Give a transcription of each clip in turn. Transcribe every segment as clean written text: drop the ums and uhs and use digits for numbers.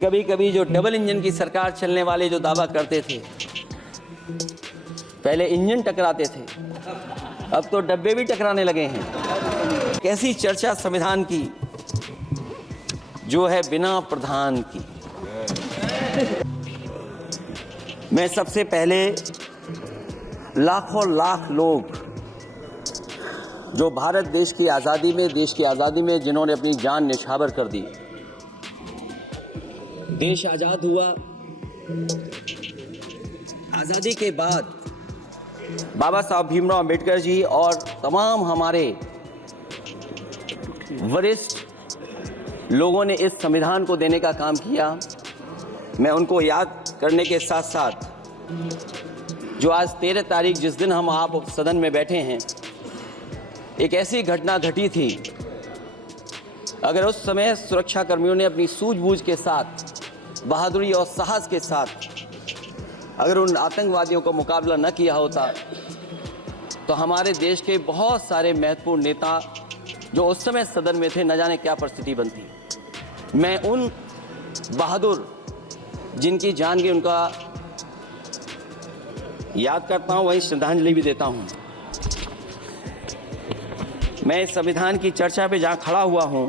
कभी कभी जो डबल इंजन की सरकार चलने वाले जो दावा करते थे, पहले इंजन टकराते थे, अब तो डब्बे भी टकराने लगे हैं। कैसी चर्चा संविधान की जो है बिना प्रधान की। मैं सबसे पहले लाखों लाख लोग जो भारत देश की आज़ादी में जिन्होंने अपनी जान न्यौछावर कर दी, देश आज़ाद हुआ। आज़ादी के बाद बाबा साहब भीमराव अंबेडकर जी और तमाम हमारे वरिष्ठ लोगों ने इस संविधान को देने का काम किया। मैं उनको याद करने के साथ साथ जो आज 13 तारीख जिस दिन हम आप सदन में बैठे हैं, एक ऐसी घटना घटी थी, अगर उस समय सुरक्षा कर्मियों ने अपनी सूझबूझ के साथ, बहादुरी और साहस के साथ अगर उन आतंकवादियों को मुकाबला न किया होता तो हमारे देश के बहुत सारे महत्वपूर्ण नेता जो उस समय सदन में थे, न जाने क्या परिस्थिति बनती। मैं उन बहादुर जिनकी जान गई उनका याद करता हूं, वहीं श्रद्धांजलि भी देता हूं। मैं इस संविधान की चर्चा पे जहां खड़ा हुआ हूं,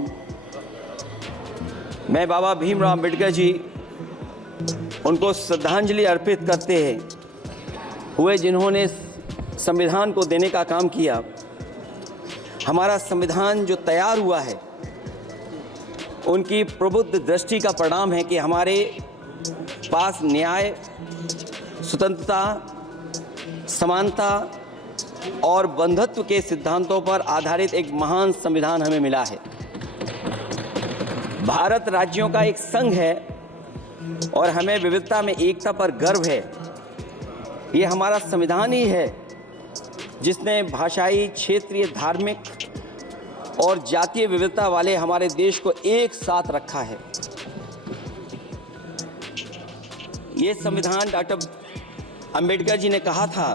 मैं बाबा भीमराव अंबेडकर जी उनको श्रद्धांजलि अर्पित करते हुए जिन्होंने संविधान को देने का काम किया। हमारा संविधान जो तैयार हुआ है, उनकी प्रबुद्ध दृष्टि का परिणाम है कि हमारे पास न्याय, स्वतंत्रता, समानता और बंधुत्व के सिद्धांतों पर आधारित एक महान संविधान हमें मिला है। भारत राज्यों का एक संघ है और हमें विविधता में एकता पर गर्व है। ये हमारा संविधान ही है जिसने भाषाई, क्षेत्रीय, धार्मिक और जातीय विविधता वाले हमारे देश को एक साथ रखा है। ये संविधान डॉक्टर अंबेडकर जी ने कहा था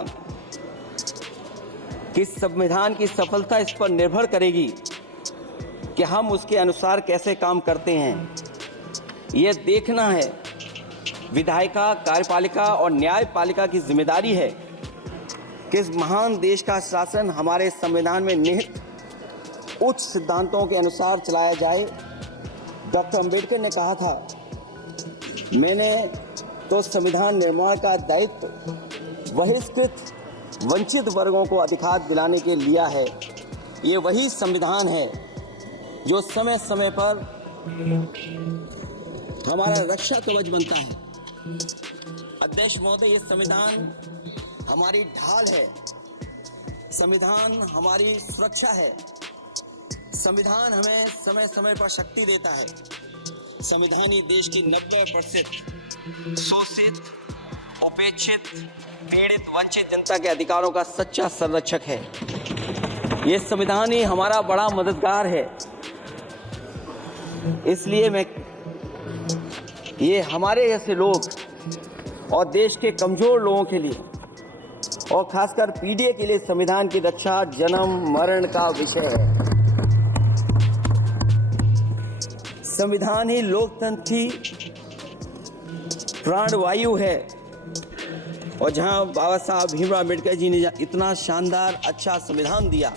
कि संविधान की सफलता इस पर निर्भर करेगी कि हम उसके अनुसार कैसे काम करते हैं। यह देखना है, विधायिका, कार्यपालिका और न्यायपालिका की जिम्मेदारी है कि इस महान देश का शासन हमारे संविधान में निहित उच्च सिद्धांतों के अनुसार चलाया जाए। डॉक्टर अंबेडकर ने कहा था, मैंने तो संविधान निर्माण का दायित्व बहिष्कृत वंचित वर्गों को अधिकार दिलाने के लिया है। ये वही संविधान है जो समय समय पर हमारा रक्षा कवच बनता है। अध्यक्ष महोदय, ये संविधान हमारी ढाल है, संविधान हमारी सुरक्षा है, संविधान हमें समय समय पर शक्ति देता है। संविधान ही देश की 90% शोषित, उपेक्षित, पीड़ित, वंचित जनता के अधिकारों का सच्चा संरक्षक है। ये संविधान ही हमारा बड़ा मददगार है। इसलिए ये हमारे जैसे लोग और देश के कमजोर लोगों के लिए और खासकर पीढ़ी के लिए संविधान की रक्षा जन्म मरण का विषय है। संविधान ही लोकतंत्र की प्राणवायु है। और जहां बाबा साहब भीमराव अंबेडकर जी ने इतना शानदार अच्छा संविधान दिया,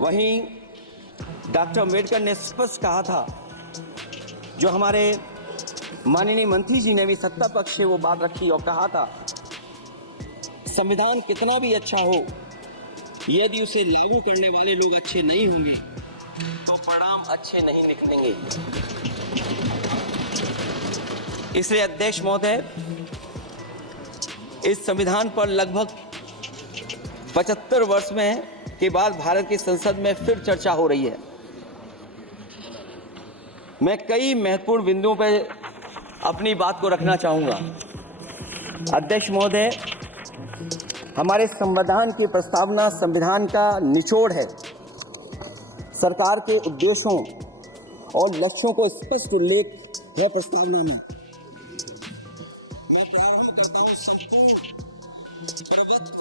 वहीं डॉक्टर अंबेडकर ने स्पष्ट कहा था, जो हमारे माननीय मंत्री जी ने भी सत्ता पक्ष से वो बात रखी और कहा था, संविधान कितना भी अच्छा हो, यदि उसे लागू करने वाले लोग अच्छे नहीं होंगे तो परिणाम अच्छे नहीं निकलेंगे। इसलिए अध्यक्ष महोदय, इस संविधान पर लगभग 75 वर्ष में के बाद भारत की संसद में फिर चर्चा हो रही है। मैं कई महत्वपूर्ण बिंदुओं पर अपनी बात को रखना चाहूंगा। अध्यक्ष महोदय, हमारे संविधान की प्रस्तावना संविधान का निचोड़ है। सरकार के उद्देश्यों और लक्ष्यों को स्पष्ट उल्लेख है प्रस्तावना में। मैं प्रारंभ करता हूं संपूर्ण प्रभुत्व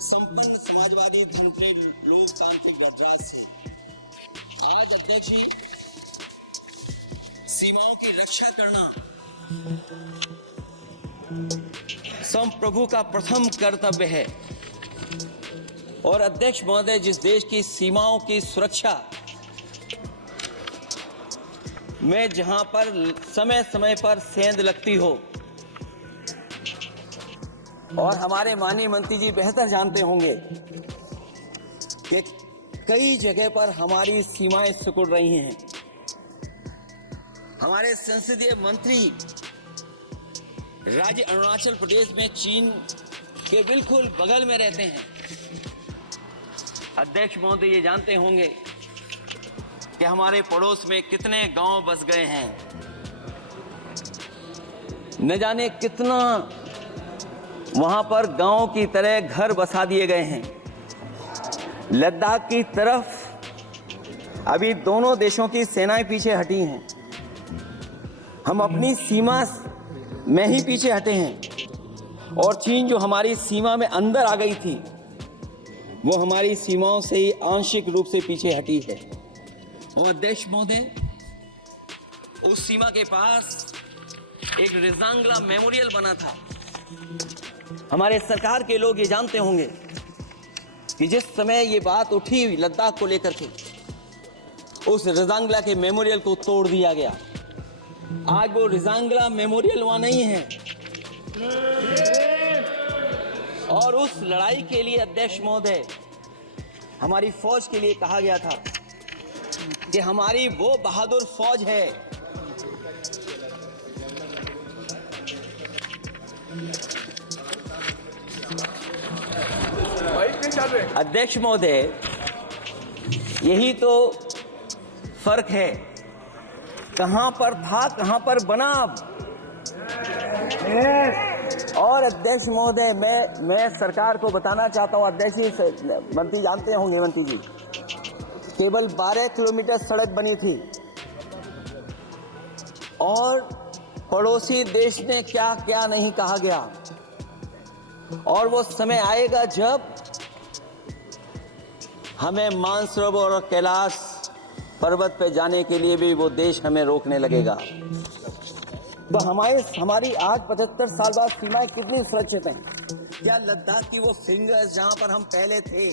संपन्न समाजवादी लोकतांत्रिक गणराज्य से। आज अध्यक्ष जी सीमाओं की रक्षा करना संप्रभु का प्रथम कर्तव्य है। और अध्यक्ष महोदय, जिस देश की सीमाओं की सुरक्षा में जहां पर समय समय पर सेंध लगती हो, और हमारे माननीय मंत्री जी बेहतर जानते होंगे कि कई जगह पर हमारी सीमाएं सिकुड़ रही हैं। हमारे संसदीय मंत्री राज्य अरुणाचल प्रदेश में चीन के बिल्कुल बगल में रहते हैं। अध्यक्ष महोदय ये जानते होंगे कि हमारे पड़ोस में कितने गांव बस गए हैं, न जाने कितना वहां पर गांव की तरह घर बसा दिए गए हैं। लद्दाख की तरफ अभी दोनों देशों की सेनाएं पीछे हटी हैं। हम अपनी सीमा में ही पीछे हटे हैं, और चीन जो हमारी सीमा में अंदर आ गई थी, वो हमारी सीमाओं से ही आंशिक रूप से पीछे हटी है। और अध्यक्ष महोदय, उस सीमा के पास एक रिजांगला मेमोरियल बना था। हमारे सरकार के लोग ये जानते होंगे कि जिस समय ये बात उठी लद्दाख को लेकर के, उस रिजांगला के मेमोरियल को तोड़ दिया गया। आज वो रिजांगला मेमोरियल वहां नहीं है। और उस लड़ाई के लिए अध्यक्ष महोदय, हमारी फौज के लिए कहा गया था कि हमारी वो बहादुर फौज है अध्यक्ष महोदय, यही तो फर्क है। कहां पर था, कहां पर बना अब। और अध्यक्ष महोदय, मैं सरकार को बताना चाहता हूं, अध्यक्ष जी, मंत्री जानते होंगे, मंत्री जी, केवल 12 किलोमीटर सड़क बनी थी, और पड़ोसी देश ने क्या क्या नहीं कहा गया। और वो समय आएगा जब हमें मानसरोवर और कैलाश पर्वत पे जाने के लिए भी वो देश हमें रोकने लगेगा। तो हमारी आज 75 साल बाद सीमाएं कितनी सुरक्षित हैं? क्या लद्दाख की वो फिंगर्स जहां पर हम पहले थे,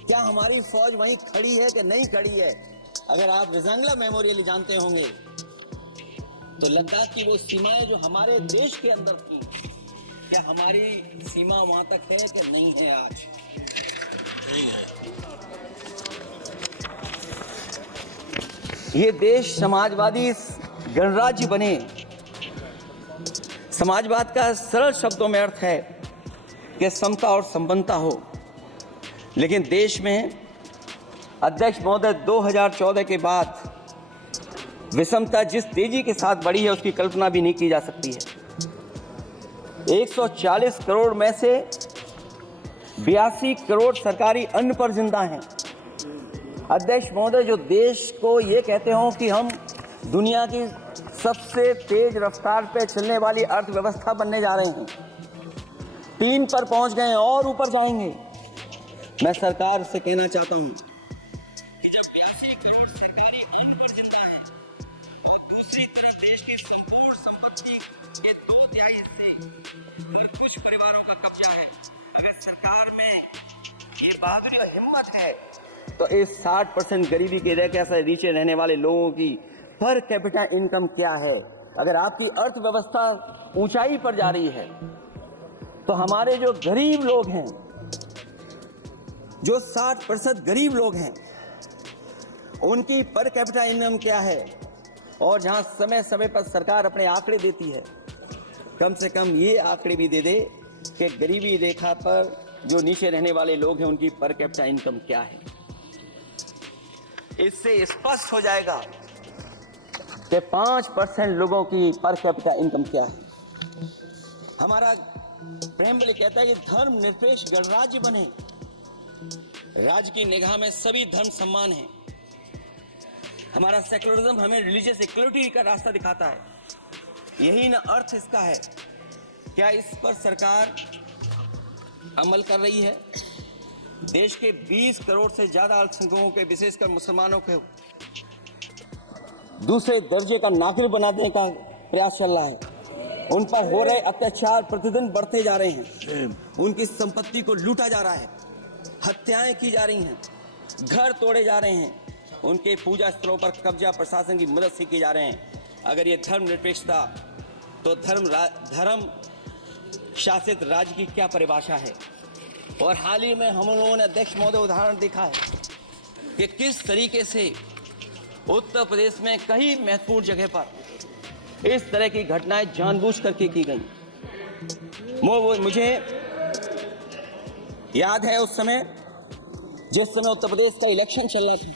क्या हमारी फौज वहीं खड़ी है कि नहीं खड़ी है? अगर आप रिजांगला मेमोरियल जानते होंगे, तो लद्दाख की वो सीमाएं जो हमारे देश के अंदर थी, क्या हमारी सीमा वहां तक है कि नहीं है? आज नहीं है। ये देश समाजवादी गणराज्य बने। समाजवाद का सरल शब्दों में अर्थ है कि समता और संपन्नता हो। लेकिन देश में अध्यक्ष महोदय 2014 के बाद विषमता जिस तेजी के साथ बढ़ी है, उसकी कल्पना भी नहीं की जा सकती है। 140 करोड़ में से 82 करोड़ सरकारी अन्न पर जिंदा हैं। अध्यक्ष महोदय, जो देश को ये कहते हो कि हम दुनिया की सबसे तेज रफ्तार पे चलने वाली अर्थव्यवस्था बनने जा रहे हैं, 3 पर पहुंच गए हैं और ऊपर जाएंगे। मैं सरकार से कहना चाहता हूं कि जब 82 करोड़ सरकारी अन्न पर जिंदा है और दूसरी तरफ देश की संपूर्ण संपत्ति के 2/3 हिस्से कुछ परिवारों का कब्जा है, अगर सरकार में ये बहादुरी और हिम्मत है, तो इस 60% गरीबी के रेखा से नीचे रहने वाले लोगों की पर कैपिटा इनकम क्या है? अगर आपकी अर्थव्यवस्था ऊंचाई पर जा रही है, तो हमारे जो गरीब लोग हैं, जो 60% गरीब लोग हैं, उनकी पर कैपिटा इनकम क्या है? और जहां समय समय पर सरकार अपने आंकड़े देती है, कम से कम ये आंकड़े भी दे दे कि गरीबी रेखा पर जो नीचे रहने वाले लोग हैं, उनकी पर कैपिटा इनकम क्या है। इससे स्पष्ट हो जाएगा कि 5% लोगों की पर कैपिटा इनकम क्या है। हमारा प्रेमबली कहता है कि धर्म निरपेक्ष गणराज्य बने। राज्य की निगाह में सभी धर्म समान हैं। हमारा सेकुलरिज्म हमें रिलीजियस इक्वलिटी का रास्ता दिखाता है। यही ना अर्थ इसका है। क्या इस पर सरकार अमल कर रही है? देश के 20 करोड़ से ज्यादा अल्पसंख्यकों के, विशेषकर मुसलमानों के दूसरे दर्जे का नागरिक बना देने का प्रयास चल रहा है। उन पर हो रहे अत्याचार प्रतिदिन बढ़ते जा रहे हैं। उनकी संपत्ति को लूटा जा रहा है, हत्याएं की जा रही हैं, घर तोड़े जा रहे हैं, उनके पूजा स्थलों पर कब्जा प्रशासन की मदद से किए जा रहे हैं। अगर ये धर्मनिरपेक्षता तो धर्म शासित राज्य की क्या परिभाषा है। और हाल ही में हम लोगों ने अध्यक्ष महोदय उदाहरण देखा है कि किस तरीके से उत्तर प्रदेश में कई महत्वपूर्ण जगह पर इस तरह की घटनाएं जानबूझ करके की गई। मुझे याद है उस समय जिस समय उत्तर प्रदेश का इलेक्शन चल रहा था,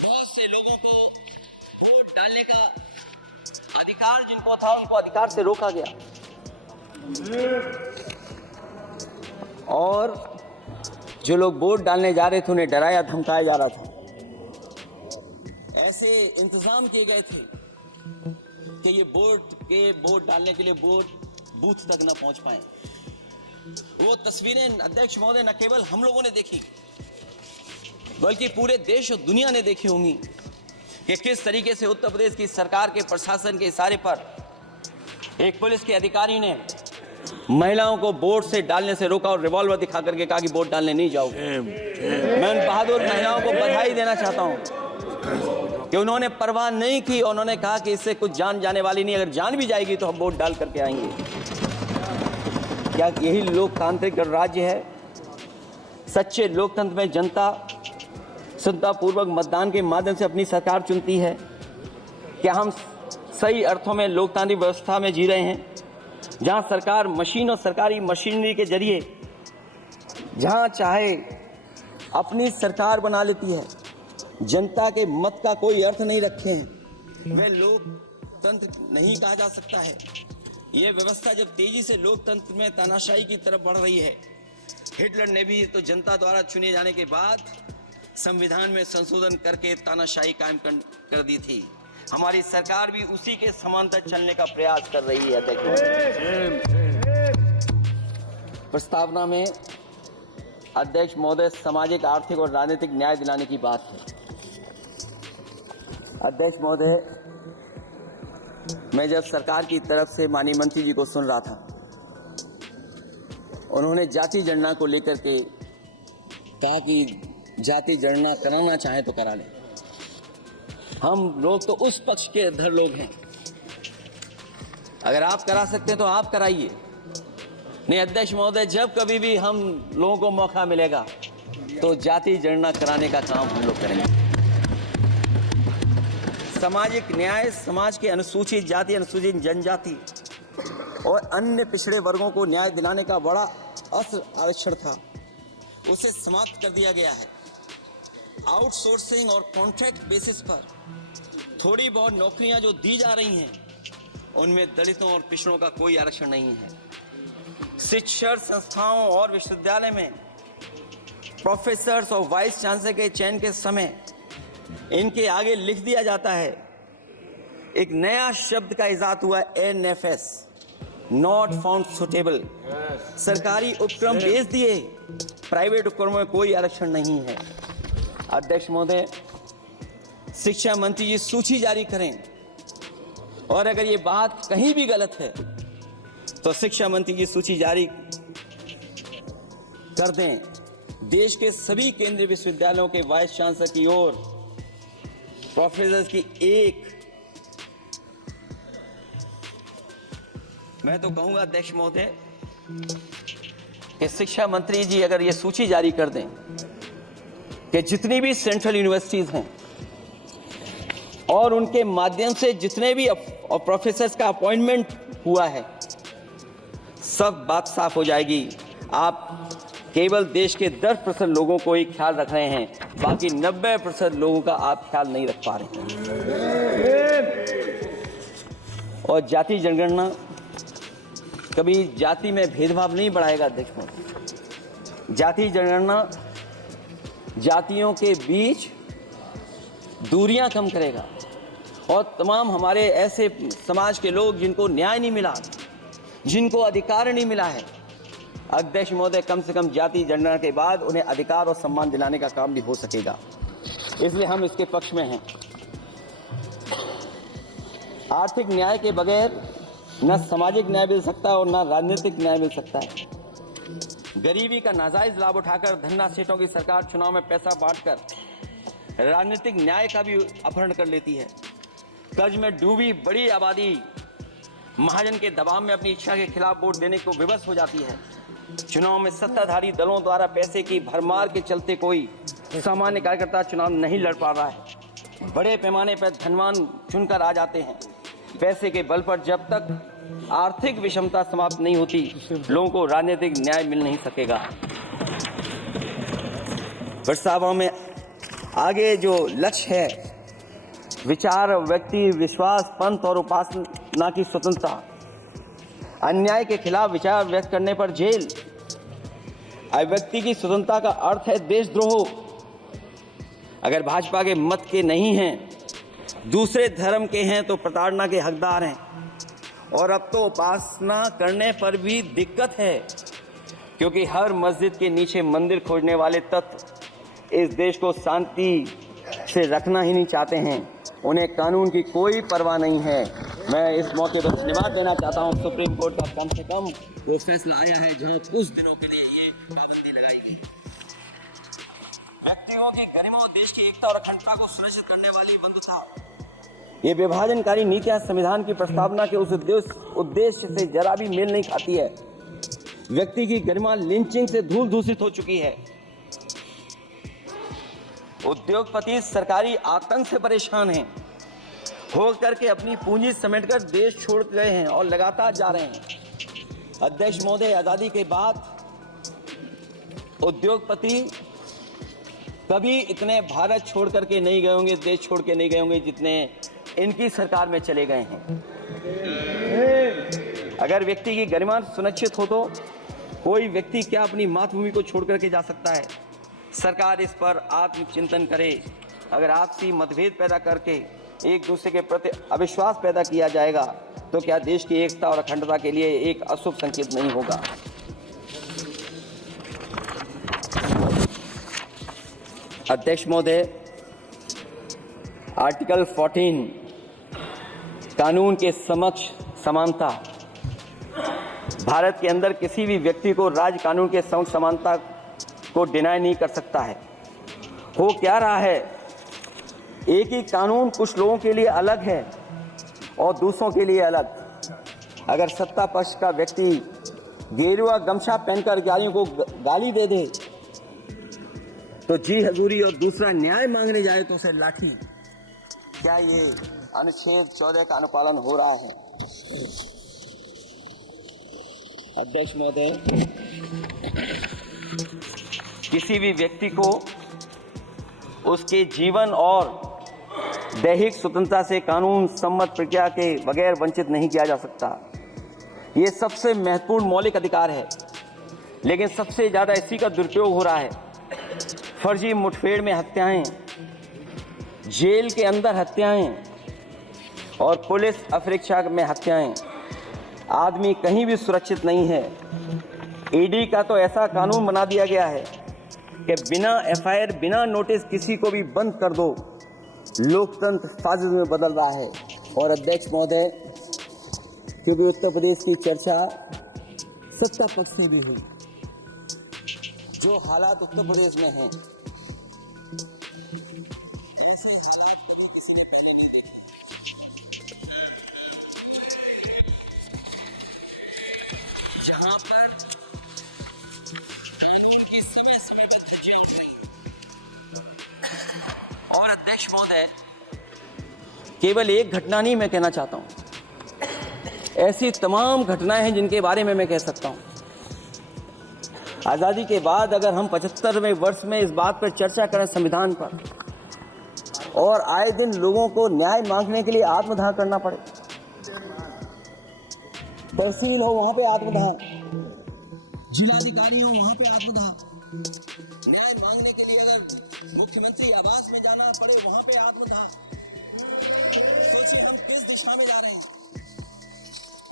बहुत से लोगों को वोट डालने का अधिकार जिनको था उनको अधिकार से रोका गया और जो लोग वोट डालने जा रहे थे उन्हें डराया धमकाया जा रहा था। ऐसे इंतजाम किए गए थे कि ये वोट डालने के लिए वोट बूथ तक न पहुंच पाए। वो तस्वीरें अध्यक्ष महोदय न केवल हम लोगों ने देखी बल्कि पूरे देश और दुनिया ने देखी होंगी कि किस तरीके से उत्तर प्रदेश की सरकार के प्रशासन के इशारे पर एक पुलिस के अधिकारी ने महिलाओं को वोट से डालने से रोका और रिवॉल्वर दिखा करके कहा कि वोट डालने नहीं जाओगे। मैं उन बहादुर महिलाओं को बधाई देना चाहता हूं कि उन्होंने परवाह नहीं की। उन्होंने कहा कि इससे कुछ जान जाने वाली नहीं, अगर जान भी जाएगी तो हम वोट डाल करके आएंगे। क्या यही लोकतांत्रिक राज्य है? सच्चे लोकतंत्र में जनता श्रद्धापूर्वक मतदान के माध्यम से अपनी सरकार चुनती है। क्या हम सही अर्थों में लोकतांत्रिक व्यवस्था में जी रहे हैं जहां सरकार मशीन और सरकारी मशीनरी के जरिए जहां चाहे अपनी सरकार बना लेती है, जनता के मत का कोई अर्थ नहीं रखे हैं, वह लोकतंत्र नहीं कहा जा सकता है। यह व्यवस्था जब तेजी से लोकतंत्र में तानाशाही की तरफ बढ़ रही है, हिटलर ने भी तो जनता द्वारा चुने जाने के बाद संविधान में संशोधन करके तानाशाही कायम कर दी थी। हमारी सरकार भी उसी के समांतर चलने का प्रयास कर रही है। प्रस्तावना में अध्यक्ष महोदय सामाजिक, आर्थिक और राजनीतिक न्याय दिलाने की बात है। अध्यक्ष महोदय, मैं जब सरकार की तरफ से माननीय मंत्री जी को सुन रहा था, उन्होंने जाति जनगणना को लेकर के कहा कि जाति जनगणना कराना चाहे तो करा लें। हम लोग तो उस पक्ष के अधर लोग हैं, अगर आप करा सकते हैं तो आप कराइए। नहीं अध्यक्ष महोदय, जब कभी भी हम लोगों को मौका मिलेगा तो जाति जनगणना कराने का काम हम लोग करेंगे। सामाजिक न्याय समाज के अनुसूचित जाति, अनुसूचित जनजाति और अन्य पिछड़े वर्गों को न्याय दिलाने का बड़ा असर आरक्षण था, उसे समाप्त कर दिया गया है। आउटसोर्सिंग और कॉन्ट्रैक्ट बेसिस पर थोड़ी बहुत नौकरियां जो दी जा रही हैं, उनमें दलितों और पिछड़ों का कोई आरक्षण नहीं है। शिक्षण संस्थाओं और विश्वविद्यालय में प्रोफेसर्स और वाइस चांसलर के चयन के समय इनके आगे लिख दिया जाता है, एक नया शब्द का इजाद हुआ, NFS, नॉट फाउंड सुटेबल। सरकारी उपक्रम बेच दिए, प्राइवेट उपक्रमों में कोई आरक्षण नहीं है। अध्यक्ष महोदय, शिक्षा मंत्री जी सूची जारी करें और अगर ये बात कहीं भी गलत है तो शिक्षा मंत्री जी सूची जारी कर दें। देश के सभी केंद्रीय विश्वविद्यालयों के वाइस चांसलर की ओर प्रोफेसर की एक, मैं तो कहूंगा अध्यक्ष महोदय कि शिक्षा मंत्री जी अगर ये सूची जारी कर दें कि जितनी भी सेंट्रल यूनिवर्सिटीज हैं और उनके माध्यम से जितने भी प्रोफेसर्स का अपॉइंटमेंट हुआ है, सब बात साफ हो जाएगी। आप केवल देश के 10% लोगों को ही ख्याल रख रहे हैं, बाकी 90% लोगों का आप ख्याल नहीं रख पा रहे हैं। और जाति जनगणना कभी जाति में भेदभाव नहीं बढ़ाएगा अध्यक्ष महोदय। जाति जनगणना जातियों के बीच दूरियां कम करेगा और तमाम हमारे ऐसे समाज के लोग जिनको न्याय नहीं मिला, जिनको अधिकार नहीं मिला है, अध्यक्ष महोदय, कम से कम जाति जनगणना के बाद उन्हें अधिकार और सम्मान दिलाने का काम भी हो सकेगा। इसलिए हम इसके पक्ष में हैं। आर्थिक न्याय के बगैर न सामाजिक न्याय मिल सकता और न राजनीतिक न्याय मिल सकता है। गरीबी का नाजायज लाभ उठाकर धन्ना सेठों की सरकार चुनाव में पैसा बांटकर राजनीतिक न्याय का भी अपहरण कर लेती है। कर्ज में डूबी बड़ी आबादी महाजन के दबाव में अपनी इच्छा के खिलाफ वोट देने को विवश हो जाती है। चुनाव में सत्ताधारी दलों द्वारा पैसे की भरमार के चलते कोई सामान्य कार्यकर्ता चुनाव नहीं लड़ पा रहा है। बड़े पैमाने पर धनवान चुनकर आ जाते हैं। पैसे के बल पर जब तक आर्थिक विषमता समाप्त नहीं होती, लोगों को राजनीतिक न्याय मिल नहीं सकेगा। प्रस्तावों में आगे जो लक्ष्य है, विचार, व्यक्ति, विश्वास, पंथ और उपासना की स्वतंत्रता, अन्याय के खिलाफ विचार व्यक्त करने पर जेल, अभिव्यक्ति की स्वतंत्रता का अर्थ है देशद्रोह। अगर भाजपा के मत के नहीं हैं, दूसरे धर्म के हैं तो प्रताड़ना के हकदार हैं। और अब तो उपासना करने पर भी दिक्कत है, क्योंकि हर मस्जिद के नीचे मंदिर खोजने वाले तत्व इस देश को शांति से रखना ही नहीं चाहते हैं। उन्हें कानून की कोई परवाह नहीं है। मैं इस मौके पर धन्यवाद देना चाहता हूँ सुप्रीम कोर्ट का कम से कम वो फैसला आया है जहाँ कुछ दिनों के लिए ये पाबंदी लगाई गई। व्यक्तियों की गरिमा और देश की एकता और अखंडता को सुनिश्चित करने वाली बंधुता, ये विभाजनकारी नीतियां संविधान की प्रस्तावना के उस उद्देश्य से जरा भी मेल नहीं खाती है। व्यक्ति की गरिमा लिंचिंग से धूल दूषित हो चुकी है। उद्योगपति सरकारी आतंक से परेशान हैं, हो करके अपनी पूंजी समेटकर देश छोड़ गए हैं और लगातार जा रहे हैं। अध्यक्ष महोदय, आजादी के बाद उद्योगपति कभी इतने भारत छोड़ करके नहीं गए होंगे, देश छोड़ के नहीं गए होंगे जितने इनकी सरकार में चले गए हैं। अगर व्यक्ति की गरिमा सुनिश्चित हो तो कोई व्यक्ति क्या अपनी मातृभूमि को छोड़ करके जा सकता है। सरकार इस पर आत्मचिंतन करे। अगर आपसी मतभेद पैदा करके एक दूसरे के प्रति अविश्वास पैदा किया जाएगा तो क्या देश की एकता और अखंडता के लिए एक अशुभ संकेत नहीं होगा। अध्यक्ष महोदय, आर्टिकल 14 कानून के समक्ष समानता, भारत के अंदर किसी भी व्यक्ति को राज्य कानून के समक्ष समानता को डिनाई नहीं कर सकता है। हो क्या रहा है, एक ही कानून कुछ लोगों के लिए अलग है और दूसरों के लिए अलग। अगर सत्ता पक्ष का व्यक्ति गेरुआ गमछा पहनकर अधिकारियों को गाली दे दे तो जी हजूरी और दूसरा न्याय मांगने जाए तो उसे लाठी। क्या ये अनुच्छेद 14 का अनुपालन हो रहा है? अध्यक्ष महोदय, किसी भी व्यक्ति को उसके जीवन और दैहिक स्वतंत्रता से कानून सम्मत प्रक्रिया के बगैर वंचित नहीं किया जा सकता। ये सबसे महत्वपूर्ण मौलिक अधिकार है, लेकिन सबसे ज़्यादा इसी का दुरुपयोग हो रहा है। फर्जी मुठभेड़ में हत्याएं, जेल के अंदर हत्याएं और पुलिस अपरीक्षा में हत्याएं। आदमी कहीं भी सुरक्षित नहीं है। ईडी का तो ऐसा कानून बना दिया गया है कि बिना एफआईआर, बिना नोटिस किसी को भी बंद कर दो। लोकतंत्र फाजिल में बदल रहा है। और अध्यक्ष महोदय, क्योंकि उत्तर प्रदेश की चर्चा सत्ता पक्ष से भी हुई, जो हालात उत्तर प्रदेश में हैं, ऐसे हालात कभी किसी ने पहले नहीं देखे। जहां पर कानून की समय पर जेल गई। और अध्यक्ष महोदय, केवल एक घटना नहीं मैं कहना चाहता हूं, ऐसी तमाम घटनाएं हैं जिनके बारे में मैं कह सकता हूं। आज़ादी के बाद अगर हम 75वें वर्ष में इस बात पर चर्चा करें संविधान पर, और आए दिन लोगों को न्याय मांगने के लिए आत्मदाह करना पड़े, तहसील हो वहां पे आत्मदाह, जिलाधिकारी हो वहां पे आत्मदाह, न्याय मांगने के लिए अगर मुख्यमंत्री आवास में जाना पड़े वहां पे आत्मदाह। सोचिए हम किस दिशा में जा रहे हैं।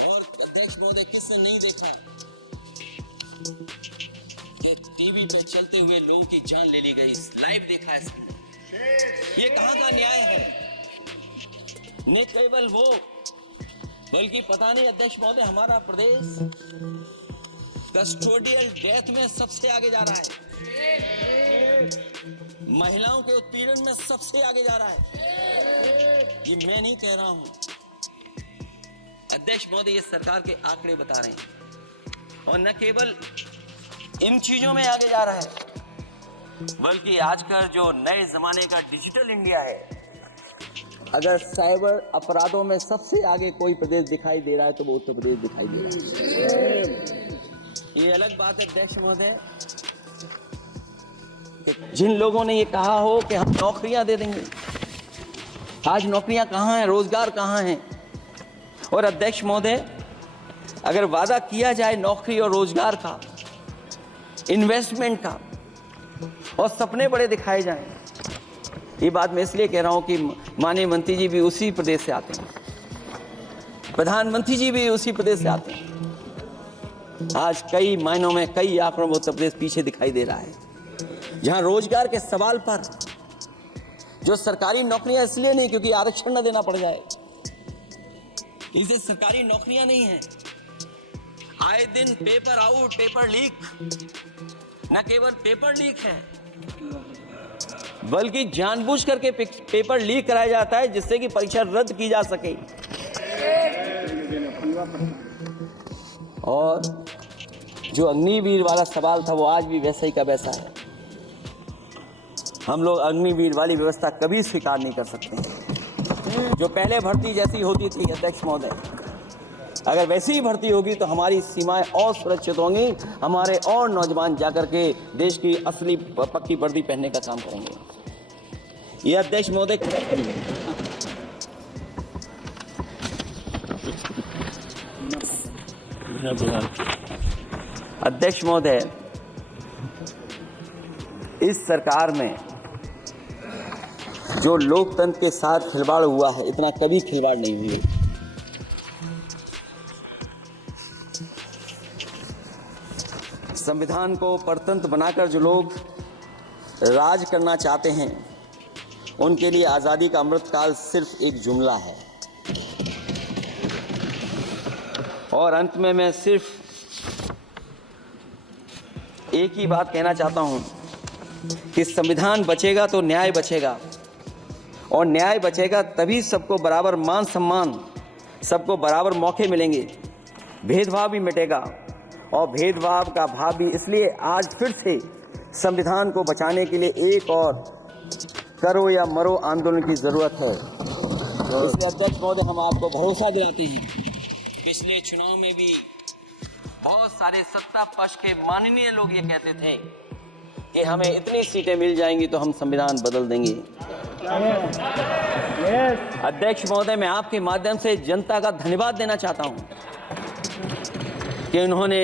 और अध्यक्ष महोदय, किसने नहीं देखा कि टीवी पे चलते हुए लोगों की जान ले ली गई? लाइव देखा है सबने। ये कहाँ का न्याय है? न केवल वो, बल्कि पता नहीं अध्यक्ष महोदय, हमारा प्रदेश कस्टोडियल डेथ में सबसे आगे जा रहा है, महिलाओं के उत्पीड़न में सबसे आगे जा रहा है। ये मैं नहीं कह रहा हूं, अध्यक्ष महोदय ये सरकार के आंकड़े बता रहे हैं। और न केवल इन चीजों में आगे जा रहा है, बल्कि आजकल जो नए जमाने का डिजिटल इंडिया है, अगर साइबर अपराधों में सबसे आगे कोई प्रदेश दिखाई दे रहा है तो वो उत्तर प्रदेश दिखाई दे रहा है। ये अलग बात है अध्यक्ष महोदय, जिन लोगों ने ये कहा हो कि हम नौकरियां दे देंगे, आज नौकरियां कहां हैं, रोजगार कहां हैं? और अध्यक्ष महोदय, अगर वादा किया जाए नौकरी और रोजगार का, इन्वेस्टमेंट का, और सपने बड़े दिखाए जाएं, ये बात मैं इसलिए कह रहा हूं कि माननीय मंत्री जी भी उसी प्रदेश से आते हैं, प्रधानमंत्री जी भी उसी प्रदेश से आते हैं। आज कई मायनों में, कई आंकड़ों में उत्तर प्रदेश पीछे दिखाई दे रहा है। जहां रोजगार के सवाल पर जो सरकारी नौकरियां इसलिए नहीं क्योंकि आरक्षण न देना पड़ जाए, इसे सरकारी नौकरियां नहीं है। आए दिन पेपर आउट, पेपर लीक, न केवल पेपर लीक है बल्कि जानबूझ करके पेपर लीक कराया जाता है जिससे कि परीक्षा रद्द की जा सके। और जो अग्निवीर वाला सवाल था वो आज भी वैसा ही का वैसा है। हम लोग अग्निवीर वाली व्यवस्था कभी स्वीकार नहीं कर सकते। जो पहले भर्ती जैसी होती थी अध्यक्ष महोदय, अगर वैसी ही भर्ती होगी तो हमारी सीमाएं और सुरक्षित होंगी, हमारे और नौजवान जाकर के देश की असली पक्की वर्दी पहनने का काम करेंगे। ये अध्यक्ष महोदय अध्यक्ष महोदय, इस सरकार में जो लोकतंत्र के साथ खिलवाड़ हुआ है, इतना कभी खिलवाड़ नहीं हुई। संविधान को परतंत्र बनाकर जो लोग राज करना चाहते हैं, उनके लिए आज़ादी का अमृतकाल सिर्फ एक जुमला है। और अंत में मैं सिर्फ एक ही बात कहना चाहता हूं कि संविधान बचेगा तो न्याय बचेगा, और न्याय बचेगा तभी सबको बराबर मान सम्मान, सबको बराबर मौके मिलेंगे, भेदभाव भी मिटेगा। और भेदभाव का भाव भी इसलिए आज फिर से संविधान को बचाने के लिए एक और करो या मरो आंदोलन की जरूरत है। इसलिए अध्यक्ष महोदय, हम आपको भरोसा दिलाते हैं, पिछले चुनाव में भी बहुत सारे सत्ता पक्ष के माननीय लोग ये कहते थे कि हमें इतनी सीटें मिल जाएंगी तो हम संविधान बदल देंगे। अध्यक्ष महोदय, मैं आपके माध्यम से जनता का धन्यवाद देना चाहता हूं कि उन्होंने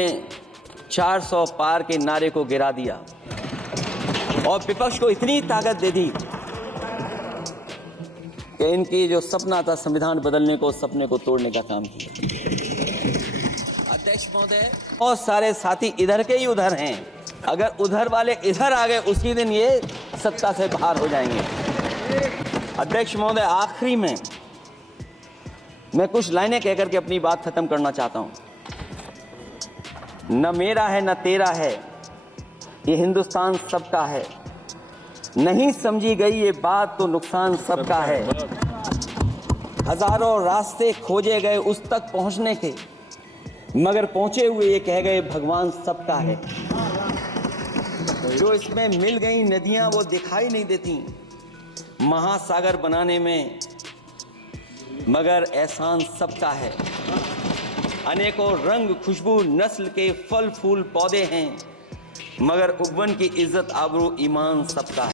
400 पार के नारे को गिरा दिया और विपक्ष को इतनी ताकत दे दी कि इनकी जो सपना था संविधान बदलने को, उस सपने को तोड़ने का काम किया। अध्यक्ष महोदय, बहुत सारे साथी इधर के ही उधर हैं, अगर उधर वाले इधर आ गए उसी दिन ये सत्ता से बाहर हो जाएंगे। अध्यक्ष महोदय, आखिरी में मैं कुछ लाइनें कहकर के अपनी बात खत्म करना चाहता हूं। न मेरा है न तेरा है, ये हिंदुस्तान सबका है। नहीं समझी गई ये बात तो नुकसान सबका है। हजारों रास्ते खोजे गए उस तक पहुंचने के, मगर पहुंचे हुए ये कह गए भगवान सबका है। जो इसमें मिल गई नदियां वो दिखाई नहीं देती महासागर बनाने में, मगर एहसान सबका है। अनेकों रंग खुशबू नस्ल के फल फूल पौधे हैं, मगर उपवन की इज्जत आबरू ईमान सबका है।